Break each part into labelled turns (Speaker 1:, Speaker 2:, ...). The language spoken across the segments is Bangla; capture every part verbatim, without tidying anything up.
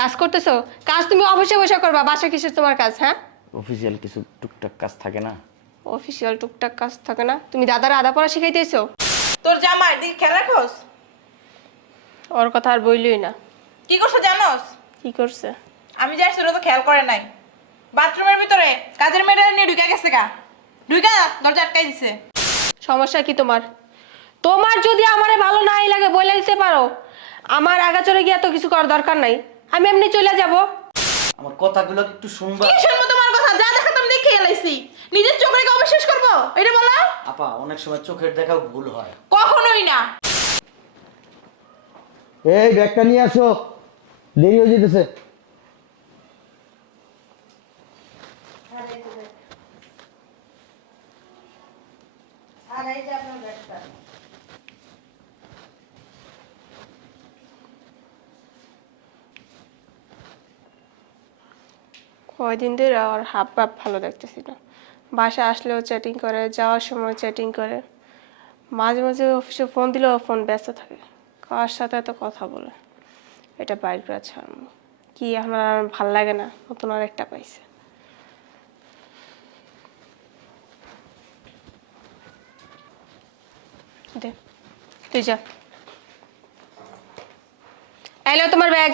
Speaker 1: কাজ করতেছো? কাজ তুমি অফিসে বসে করবা, বাসা কিসের তোমার কাজ? হ্যাঁ,
Speaker 2: অফিসিয়াল কিছু টুকটাক কাজ থাকে না।
Speaker 1: অফিসিয়াল টুকটাক কাজ থাকে না? তুমি দাদার আদা পড়া শিখাইতেছো?
Speaker 3: তোর জামাই দিকে খেয়াল রাখোস।
Speaker 1: ওর কথা আর বইলই না।
Speaker 3: কি করছো জানোস?
Speaker 1: কি করছে?
Speaker 3: আমি যাই সেটা তো খেয়াল করে নাই। বাথরুমের ভিতরে কাজের মেয়েটা নিয়ে ঢুকে গেছে গা। ঢুকে দরজা আটকাই দিছে।
Speaker 1: সমস্যা কি তোমার? তোমার যদি আমারে ভালো নাই লাগে বলে দিতে পারো, আমার আগা চলে গিয়ে তো কিছু করার দরকার নাই, আমি এমনি চলে যাব।
Speaker 2: আমার কথাগুলো একটু শুনবা।
Speaker 3: কি শুনবো তোমার কথা? যা দেখাতাম দেখে এলাইছি। নিজের চোখের অবিশ্বাস করবো এটা বলো?
Speaker 2: আপা, অনেক সময় চোখের দেখাও ভুল হয়।
Speaker 3: কখনোই না।
Speaker 4: এই ব্যাগটা নিয়ে আসো, দেরি হয়ে যেতেছে।
Speaker 1: কয়দিন ধরে আর হাব ভাব ভালো দেখতেছি না। বাসায় আসলেও চ্যাটিং করে, যাওয়ার সময় চ্যাটিং করে, মাঝে মাঝে অফিসে ফোন দিলেও ফোন ব্যস্ত থাকে। কার সাথে এত কথা বলে, এটা বাইর করে ছাড়ব কি? এখন আর ভাল লাগে না, নতুন আর একটা পাইছে। দে, তুই যা। এলো তোমার ব্যাগ,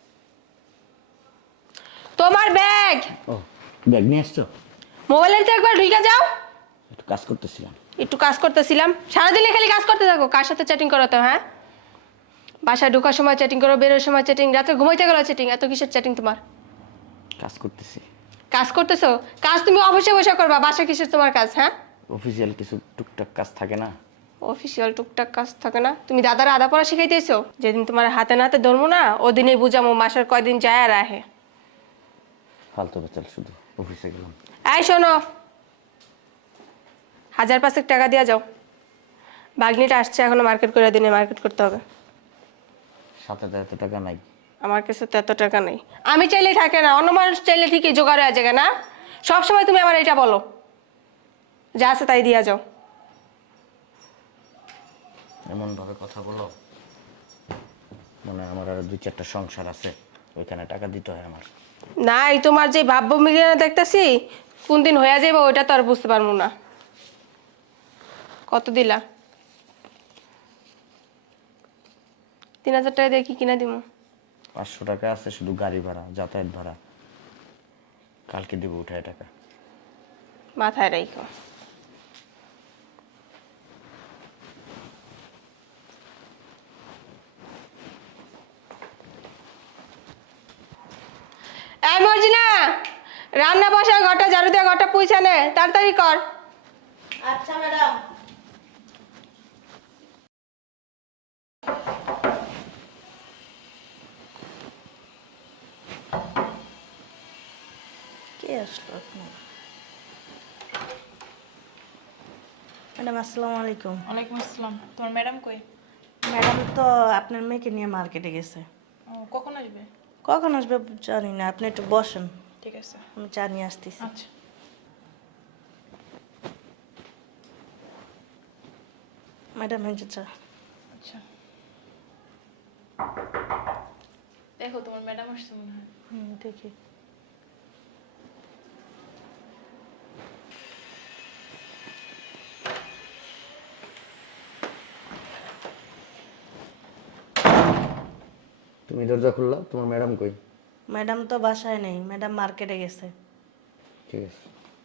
Speaker 1: তোমার ব্যাগ।
Speaker 2: ও, ব্যাগ নিয়ে আসছো?
Speaker 1: মোবাইলের তো একবার ঢুকে যাও।
Speaker 2: একটু কাজ করতেছিলাম।
Speaker 1: একটু কাজ করতেছিলাম? সারাদিনে খালি কাজ করতে থাকো। কার সাথে চ্যাটিং করো তো? হ্যাঁ, বাসায় ঢোকার সময় চ্যাটিং করো, বেরোর সময় চ্যাটিং, রাতে ঘুমাইতে গেলো চ্যাটিং। এত কিসের চ্যাটিং তোমার?
Speaker 2: কাজ করতেছি।
Speaker 1: কাজ করতেছো? কাজ তুমি অফিসে বসে করবা, বাসা কিসের তোমার কাজ? হ্যাঁ,
Speaker 2: অফিসিয়াল কিছু টুকটাক কাজ থাকে না।
Speaker 1: অফিসিয়াল টুকটাক কাজ থাকে না? তুমি দাদার আদা পড়া শিখাইতেছো? যেদিন তোমার হাতে নাতে ধরবো না, ওদিনই বুঝামো মাসের কয়দিন যায় আর আহে।
Speaker 2: ফালতু বেচাল, শুধু অফিসে গেলাম।
Speaker 1: এই শোনো, হাজার পাঁচেক টাকা দিয়া যাও। বাগনিটা আসছে, এখনো মার্কেট করে দিনে মার্কেট করতে হবে।
Speaker 2: সাথে তো এত টাকা নাই।
Speaker 1: আমার কাছে তো এত টাকা নেই। আমি চাইলে থাকে না, অন্য মানুষ চাইলে ঠিকই জোগাড় হয়ে যাবে না? সবসময় তুমি আমার এটা বলো, যা আছে তাই দিয়া যাও।
Speaker 2: এমন ভাবে কথা বলো মানে আমার আর দুই চারটা সংসার আছে, ওইখানে টাকা দিতে হয় আমার।
Speaker 1: না, এই তোমার যে ভাব্য মিলিয়ে দেখতেছি, কোন দিন হয়ে যাবে ওইটা তো আর বুঝতে পারবো না। কত দিলা? তিন হাজার টাকা দিয়ে কি কিনা দিব?
Speaker 2: পাঁচশো টাকা আছে শুধু গাড়ি ভাড়া, যাতায়াত ভাড়া। কালকে দিব উঠায় টাকা।
Speaker 1: মাথায় রাখো। এই মর্জিনা, রান্না বসা, ঘরটা ঝাড়ু দিয়ে ঘরটা পুইছা নে, তাড়াতাড়ি কর।
Speaker 3: আচ্ছা ম্যাডাম।
Speaker 5: কে আসলো আপনার? ম্যাডাম আসসালামু আলাইকুম।
Speaker 3: ওয়ালাইকুম আসসালাম। তোমার ম্যাডাম কই?
Speaker 5: ম্যাডাম তো আপনার মেয়েকে নিয়ে মার্কেটে গেছে।
Speaker 3: ও, কখন আসবে?
Speaker 5: কখন আসবে জানি না, আপনি একটু বসেন,
Speaker 3: ঠিক আছে।
Speaker 5: আমি চা নিয়ে আসতেছি।
Speaker 3: আচ্ছা।
Speaker 5: ম্যাডাম এই যে চা।
Speaker 3: আচ্ছা, দেখো তোমার ম্যাডাম আসছে মনে হয়।
Speaker 5: হুম, দেখি।
Speaker 4: তুমি দরজা খুললা, তোমার ম্যাডাম কই?
Speaker 5: ম্যাডাম তো বাসায় নেই, ম্যাডাম মার্কেটে গেছে।
Speaker 4: ঠিক আছে।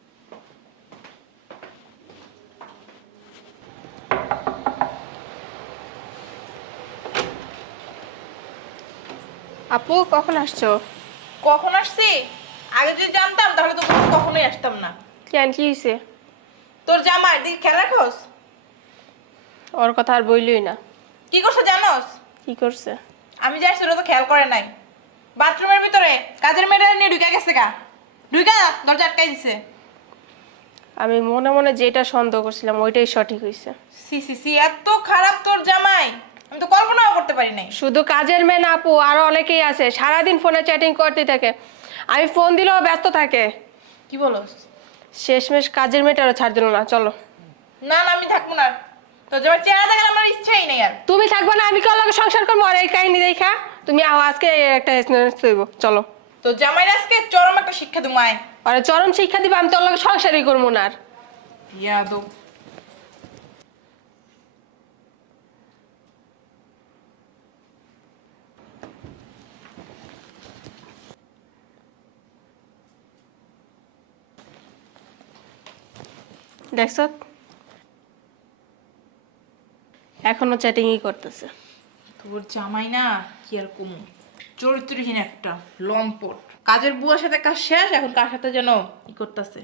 Speaker 1: আপু কখন আসছো?
Speaker 3: কখন আসছি? আগে যদি জানতাম তাহলে তো কখনোই আসতাম না।
Speaker 1: কেন, কি হয়েছে?
Speaker 3: তোর জামাই দিকে খেয়াল রাখোস।
Speaker 1: ওর কথা আর বইলই না।
Speaker 3: কি করছো জানোস?
Speaker 1: কি করছে?
Speaker 3: আমি যাই সেটা তো খেয়াল করে নাই। বাথরুমের ভিতরে কাজের মেয়েটা নিয়ে ঢুকে গেছে গা। ঢুকে দরজা আটকাই দিছে।
Speaker 1: আমি মনে মনে যেটা সন্দেহ করছিলাম ওইটাই সঠিক হয়েছে।
Speaker 3: সি সি সি, এত খারাপ তোর জামাই, আমি তো কল্পনাও করতে পারি নাই।
Speaker 1: শুধু কাজের মেয়ে না আপু, আরো অনেকেই আছে সারাদিন ফোনে চ্যাটিং করতে থাকে, আমি ফোন দিলেও ব্যস্ত থাকে।
Speaker 3: কি বলস?
Speaker 1: শেষমেশ কাজের মেয়েটারও ছাড় দিল না। চলো।
Speaker 3: না না, আমি থাকবো না। তোর জামাই চেহারা দেখার আমার ইচ্ছাই নেই আর।
Speaker 1: তুমি থাকবে না, আমি কার লগে সংসার করবো? আর এই কাহিনী দেখা তুমি আও আজকে একটা এসএমএস দেব চলো।
Speaker 3: তো জামাই আজকে চরম একটা শিক্ষা দিমাই।
Speaker 1: আরে চরম শিক্ষা দিবা, আমি তোর লগে সংসারই করবো না আর।
Speaker 3: ইয়াদব।
Speaker 1: দেখছ এখনো চ্যাটিংই করতেছে।
Speaker 3: তোর জামাই না কি আর কমু, চরিত্রহীন একটা লম্পট। কাজের বুয়ার সাথে কাজ শেষ, এখন কার সাথে যেন ই করতেছে।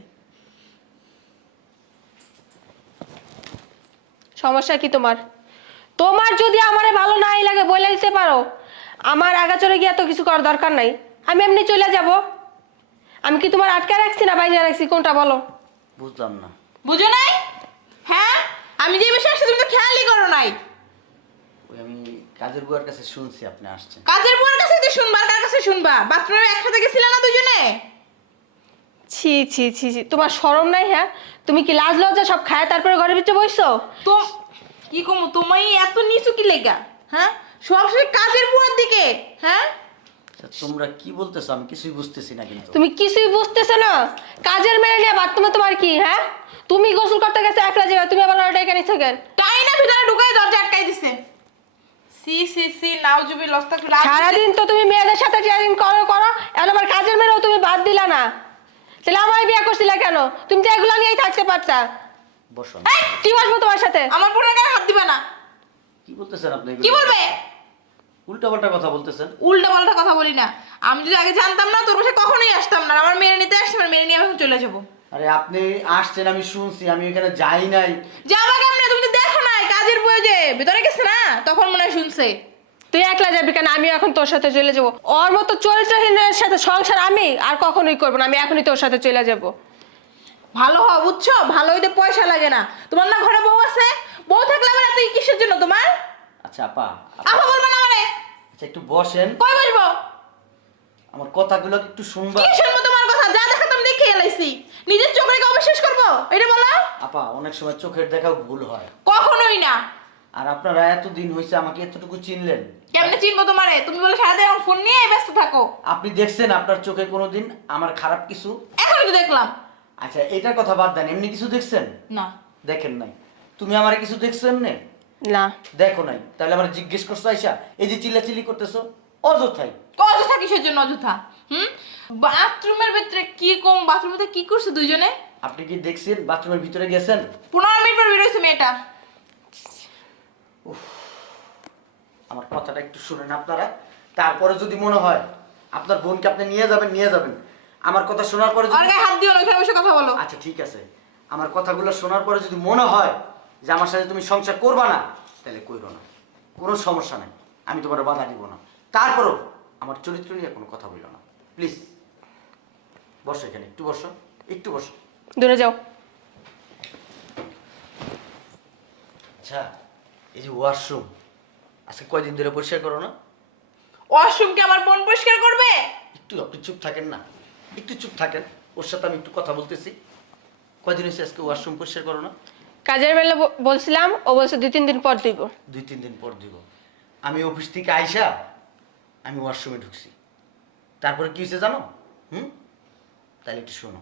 Speaker 1: সমস্যা কি তোমার? তোমার যদি আমারে ভালো নাই লাগে বলে দিতে পারো, আমার আগা চলে গিয়ে তো কিছু করার দরকার নাই, আমি এমনি চলে যাব। আমি কি তোমার আটকে রাখছি না বাইরে রাখছি, কোনটা বলো?
Speaker 2: বুঝলাম না।
Speaker 3: বুঝো নাই? হ্যাঁ, আমি যে বিষয়ে আসছি তুমি তো খেয়ালই করো নাই।
Speaker 2: ওই আমি কাজের বুয়ার কাছে শুনছি আপনি আসছেন।
Speaker 3: কাজের বুয়ার কাছে তুই শুনবা, কার কাছে শুনবা? বাথরুমে একসাথে গেছিলে না দুজনে?
Speaker 1: ছি ছি ছি ছি, তোমার শরম নাই? হ্যাঁ, তুমি কি লাজ লজ্জা সব খায় তারপরে ঘরের ভিতরে বসছো?
Speaker 3: তো কি কমু, তুমি এত নিচু কি লেগা? হ্যাঁ, সবসময় কাজের বুয়ার দিকে। হ্যাঁ,
Speaker 2: আচ্ছা, তোমরা কি বলতেছো আমি কিছুই বুঝতেছি না কিন্তু।
Speaker 1: তুমি কিছুই বুঝতেছো না? কাজের মেয়ে নিয়ে বাথরুমে তোমার কি? হ্যাঁ, তুমি গোসল করতে গেছে একলা যাবে, তুমি আবার ওটা এখানে থাকেন।
Speaker 3: তাই না ভিতরে ঢুকাই দরজা আটকাই দিছে। সি সি সি নাউজুবিল আস্তাগফিরুল্লাহ।
Speaker 1: সারাদিন তো তুমি মেয়েদের সাথে ট্রেনিং করো করো, এখন আমার কাজের মেয়েও তুমি বাদ দিলা না। তাহলে আমার বিয়ে করছিলা কেন? তুমি তো এগুলো নিয়েই থাকতে পারতা।
Speaker 2: বসো।
Speaker 3: এই,
Speaker 1: কি বসবো তোমার সাথে?
Speaker 3: আমার বোনের গায়ে হাত দিবা না।
Speaker 2: কি বলতেছেন আপনি?
Speaker 3: কি বলবে?
Speaker 2: উল্টাপাল্টা কথা বলতেছেন।
Speaker 3: উল্টা পাল্টা কথা বলি না। আমি যদি আগে জানতাম না তোর বাসায় কখনোই আসতাম না। আমার মেরে নিতে আসছে, আমার মেরে নিয়ে আমি এখন চলে যাবো।
Speaker 2: আরে আপনি আসছেন আমি শুনছি, আমি এখানে যাই নাই।
Speaker 3: যাবা কেমনে? তুমি তো দেখো নাই কাজের বয়ে যে ভিতরে গেছে না, তখন মনে হয় শুনছে।
Speaker 1: তুই একলা যাবি কেন? আমি এখন তোর সাথে চলে যাবো। ওর মতো চরিত্রহীনের সাথে সংসার আমি আর কখনোই করবো না। আমি এখনই তোর সাথে চলে যাবো।
Speaker 3: ভালো হও, বুঝছো? ভালো হইতে পয়সা লাগে না। তোমার না ঘরে বউ আছে? বউ থাকলে আমার এত কিসের জন্য তোমার?
Speaker 2: আচ্ছা আপা,
Speaker 3: আপা বলবে না মানে?
Speaker 2: আচ্ছা একটু বসেন,
Speaker 3: কই বসবো?
Speaker 2: আমার কথাগুলো একটু শুনবা।
Speaker 3: কি শুনবো তোমার কথা? যা দেখাতাম দেখে এলাইছি। নিজের চোখে কি অবিশ্বাস করবো? এটা বলো।
Speaker 2: আপা অনেক সময় চোখের দেখাও ভুল হয়।
Speaker 3: কখনোই না।
Speaker 2: আর আপনারা এতদিন হয়েছে আমাকে এতটুকু চিনলেন,
Speaker 3: কেমনে চিনবো তোমারে? তুমি বলে সারাদিন আমার ফোন নিয়ে ব্যস্ত থাকো।
Speaker 2: আপনি দেখছেন আপনার চোখে কোনোদিন আমার খারাপ কিছু?
Speaker 3: এখনই তো দেখলাম।
Speaker 2: আচ্ছা এটার কথা বাদ দেন, এমনি কিছু দেখছেন?
Speaker 3: না।
Speaker 2: দেখেন নাই। তুমি আমার কিছু দেখছো এমনি?
Speaker 1: না।
Speaker 2: দেখো নাই, তাহলে আমার জিজ্ঞেস করছো আইসা এই যে চিল্লাচিল্লি করতেছো অযথাই।
Speaker 3: অযথা কিসের জন্য অযথা? হুম, বাথরুমের ভিতরে কি কম, বাথরুমে কি করছে দুইজনে?
Speaker 2: আপনি কি দেখছেন বাথরুমের ভিতরে গেছেন?
Speaker 3: পনেরো মিনিট পর বেরোইছে মেয়েটা।
Speaker 2: আমার কথাটা একটু শুনেন আপনারা, তারপরে যদি মনে হয় আপনার বোনকে আপনি নিয়ে যাবেন নিয়ে যাবেন। আমার কথা শোনার পরে
Speaker 3: আর
Speaker 2: যদি
Speaker 3: গায়ে হাত দিও না, ওখানে বসে কথা বলো।
Speaker 2: আচ্ছা ঠিক আছে, আমার কথাগুলো শোনার পরে যদি মনে হয় যে আমার সাথে তুমি সংসার করবা না, তাহলে কইরো না, কোনো সমস্যা নাই, আমি তোমার বাধা দিব না। তারপরও আমার চরিত্র নিয়ে কোনো কথা বললো না, প্লিজ। বসো এখানে, একটু বসো, একটু বসো।
Speaker 1: দূরে যাও।
Speaker 2: আচ্ছা এই যে ওয়াশরুম আজকে কয়দিন ধরে পরিষ্কার করো না?
Speaker 3: ওয়াশরুম কি আমার বোন পরিষ্কার করবে?
Speaker 2: একটু আপনি চুপ থাকেন না, একটু চুপ থাকেন, ওর সাথে আমি একটু কথা বলতেছি। কয়দিন হয়েছে আজকে ওয়াশরুম পরিষ্কার করো না?
Speaker 1: কাজের বেলা ব- বলছিলাম, ও বলছে দুই তিন দিন পর দিব।
Speaker 2: দুই তিন দিন পর দিব। আমি অফিস থেকে আইসা আমি ওয়াশরুমে ঢুকছি, তারপরে কি হয়েছে জানো? হুম, তাহলে একটু শোনো।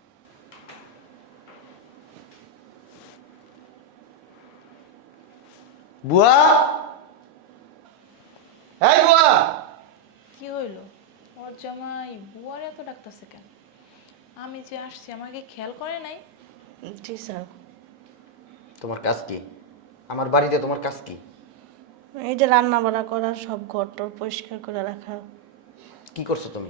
Speaker 2: বুয়া, এই বুয়া।
Speaker 3: কি হইলো? ওর জামাই বুয়ার এত ডাকতেছে কেন? আমি যে আসছি আমাকে খেয়াল করে নাই?
Speaker 5: জি স্যার।
Speaker 2: তোমার কাজ কি? আমার বাড়িতে তোমার কাজ কি?
Speaker 5: এই যে রান্না বাড়া করা, সব ঘর টর পরিষ্কার করে রাখা।
Speaker 2: কি করছো তুমি?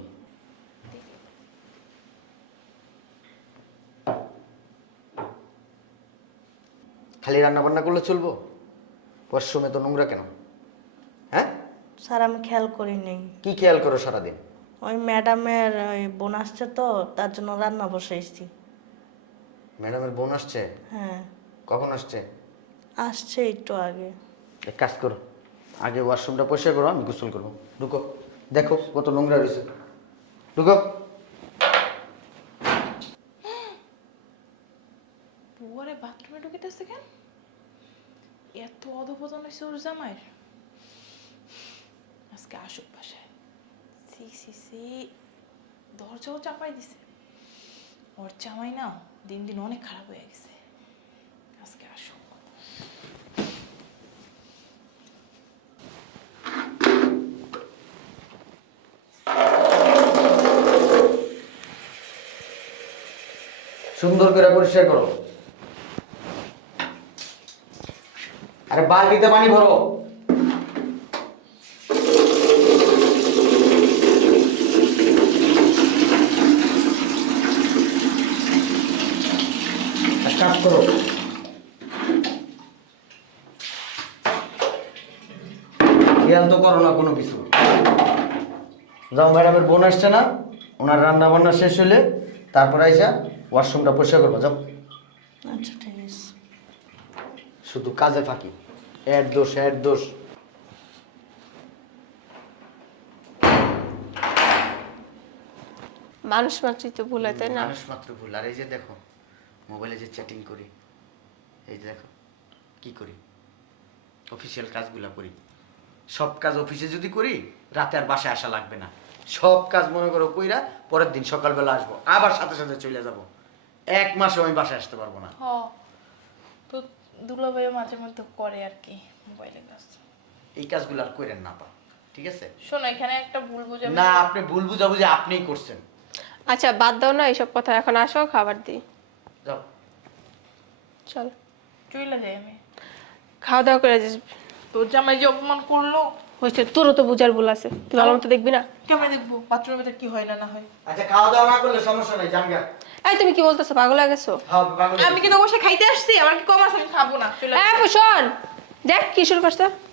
Speaker 2: খালি রান্না বান্না করলে চলবো? ওয়াশরুমে তো নোংরা কেন? হ্যাঁ,
Speaker 5: স্যার আমি খেয়াল করি নাই।
Speaker 2: কি খেয়াল করো সারাদিন?
Speaker 5: ওই ম্যাডামের ওই বোন আসছে তো, তার জন্য রান্না বসাইছি।
Speaker 2: ম্যাডামের বোন আসছে?
Speaker 5: হ্যাঁ,
Speaker 2: কখন আসছে?
Speaker 5: আসছে একটু আগে।
Speaker 2: এক কাজ করো, আগে ওয়াশরুমটা পরিষ্কার করো, আমি গোসল করবো। ঢুকো, দেখো কত নোংরা রয়েছে। ঢুকো।
Speaker 3: বুয়ারে বাথরুমে ঢুকিতেছে কেন? এত অধপতন হয়েছে ওর জামাইয়ের। আজকে আসুক বাসায়। সি সি সি দরজাও চাপাই দিছে। ওর জামাই না দিন দিন অনেক খারাপ হয়ে গেছে। আজকে আসুক।
Speaker 2: সুন্দর করে পরিষ্কার করো। আরে বালতিতে পানি ভরো। এক কাজ করো, খেয়াল তো করো না কোনো কিছু। যাও, ম্যাডামের বোন আসছে না, ওনার রান্না বান্না শেষ হলে তারপর আইসা ওয়াশরুমটা পরিষ্কার করবো। যাও।
Speaker 5: আচ্ছা ঠিক আছে।
Speaker 2: শুধু কাজে ফাঁকি, এর দোষ এর দোষ।
Speaker 1: মানুষ মাত্রই তো ভুল হয়, তাই না?
Speaker 2: মানুষ মাত্র ভুল। আর এই যে দেখো মোবাইলে যে চ্যাটিং করি, এই যে দেখো কি করি, অফিসিয়াল কাজগুলো করি। সব কাজ অফিসে যদি করি রাতে আর বাসায় আসা লাগবে না। সব কাজ মনে করো কইরা পরের দিন সকালবেলা আসবো, আবার সাথে সাথে চলে যাব। এক মাসে আমি বাসায় আসতে পারবো না।
Speaker 3: হ তো দুলাভাইও মাঝে মধ্যে করে আর কি মোবাইলে কাজ।
Speaker 2: এই কাজগুলো আর করেন না পা, ঠিক আছে?
Speaker 3: শোনো, এখানে একটা ভুল বুঝে
Speaker 2: না, আপনি ভুল বুঝাবুঝি আপনিই করছেন।
Speaker 1: আচ্ছা বাদ দাও না এইসব কথা, এখন আসো খাবার দিই।
Speaker 2: যাও।
Speaker 1: চল
Speaker 3: চইলা যাই আমি।
Speaker 1: খাওয়া দাওয়া করে যাস।
Speaker 3: তোর জামাই যে অপমান করলো,
Speaker 1: হয়েছে, তোরও তো বুঝার ভুল আছে, তুই ভালো মতো দেখবি না।
Speaker 3: কেমন দেখবো বাথরুমের ভিতরে কি হয় না না হয়।
Speaker 2: আচ্ছা খাওয়া দাওয়া না করলে সমস্যা নেই, জান গা।
Speaker 1: এই তুমি কি বলতেছো, পাগল হয়ে গেছো?
Speaker 2: হ্যাঁ, পাগল।
Speaker 3: আমি কি তো বসে খাইতে আসছি? আমার কি কম আছে? আমি খাবো না, চলে
Speaker 1: এই শোন, দেখ কি শুরু করছো।